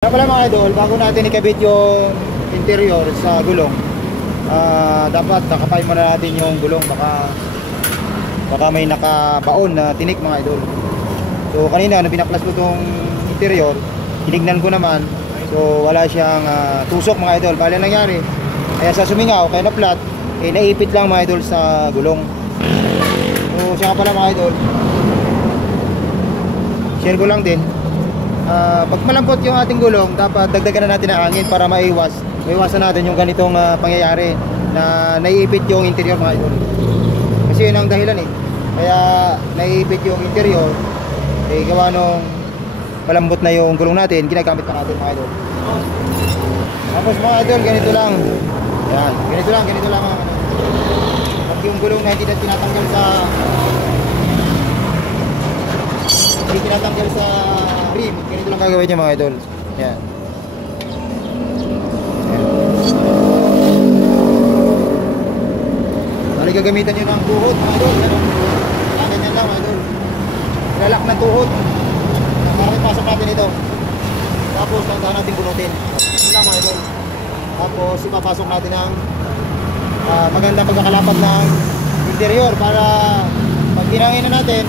Kaya pala mga idol, bago natin ikabit yung interior sa gulong, dapat nakapay muna natin yung gulong, baka may nakabaon na tinik mga idol. So kanina binaklas ko tong interior, tinignan ko naman, so wala siyang tusok mga idol. Bale nangyari, kaya sa sumingaw, kaya na flat, naipit lang mga idol sa gulong. So siya pala mga idol, share ko lang din, pag malambot yung ating gulong, dapat dagdagan na natin ang hangin para maiwasan natin yung ganitong pangyayari na naiipit yung interior mga idol. Kasi yun ang dahilan kaya naiipit yung interior, gawa nung malambot na yung gulong natin, ginagamit pa natin mga idol. Tapos mga idol, ganito lang. Yan, ganito lang pag yung gulong na hindi na tinatanggal sa rim, ganito lang gagawin niya mga idol. Yan. Bali gagamitan nyo ng tuhod mga idol. Ganyan lang mga idol. Lalak ng tuhod para ipasok natin ito. Tapos tandahan natin bunutin. Yan lang mga idol. Tapos ipapasok natin ang magandang pagkakalapat ng interior para pag ginangin na natin,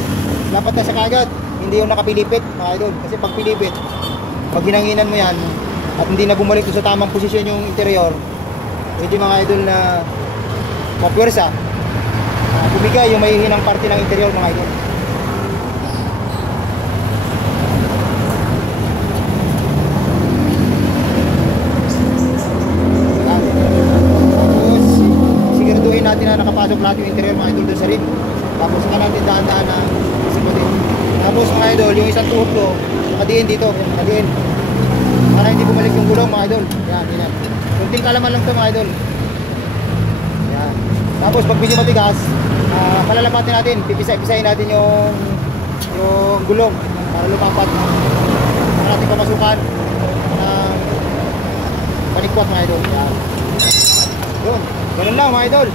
lapat na siya kagad. Hindi yung nakapilipit mga idol. Kasi pag pilipit, pag hinanginan mo yan at hindi na bumalik sa tamang posisyon yung interior, pwede mga idol na mapwersa, bumigay yung mahihinang parte ng interior mga idol. Tapos siguraduhin natin na nakapasok lahat yung interior mga idol doon sa rim. Tapos saka natin daan-daan na simutin. Tapos mga idol, yung isang tuhod ko nakadiin dito, nakadiin para hindi bumalik yung gulong mga idol. Yan, yan. Kunting kalaman lang ito mga idol. Yan. Tapos pag medyo matigas, palalapatin natin, pipisa-pisahin natin yung gulong para lumapat. Para natin pamasukan ng panikwat mga idol. Yan. Yun, ganun lang mga idol.